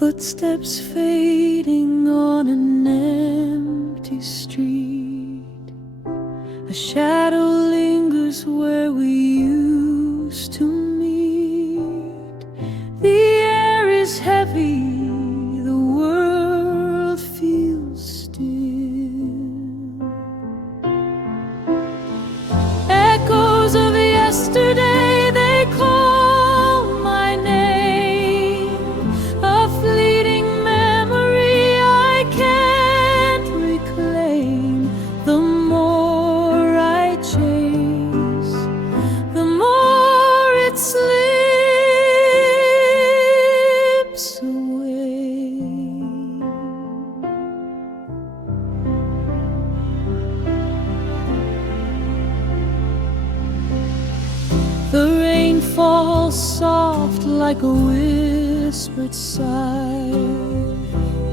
Footsteps fading on an empty street. A shadow lingers where we used to meet. The air is heavy, the world feels still. Echoes of yesterday, they call my name. A fleeting memory I can't reclaim. The more I chase, the more it slips away. The rain falls soft like a whispered sigh.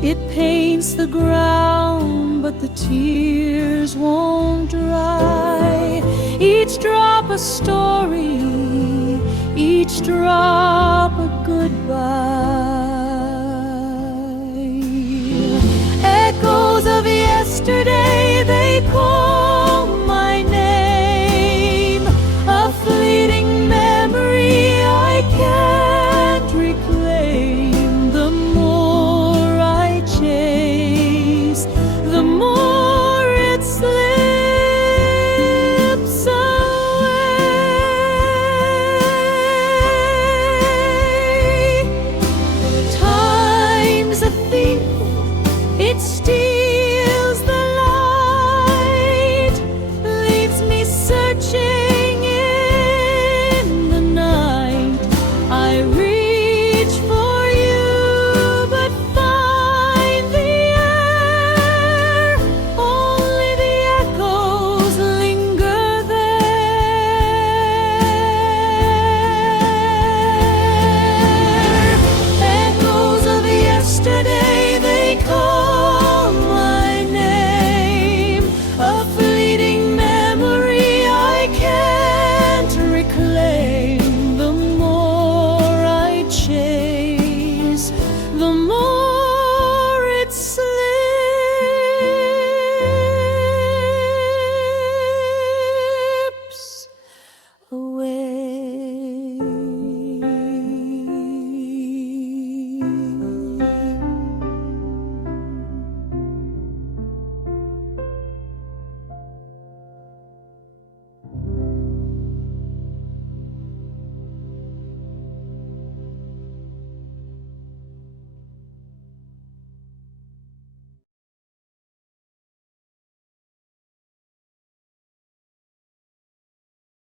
It paints the ground, but the tears won't dry. Each drop a story, each drop a goodbye. Echoes of yesterday, they call my name. A fleeting memory I can't reclaim. The more I chase, the more it slips away. Time's a thief, it steals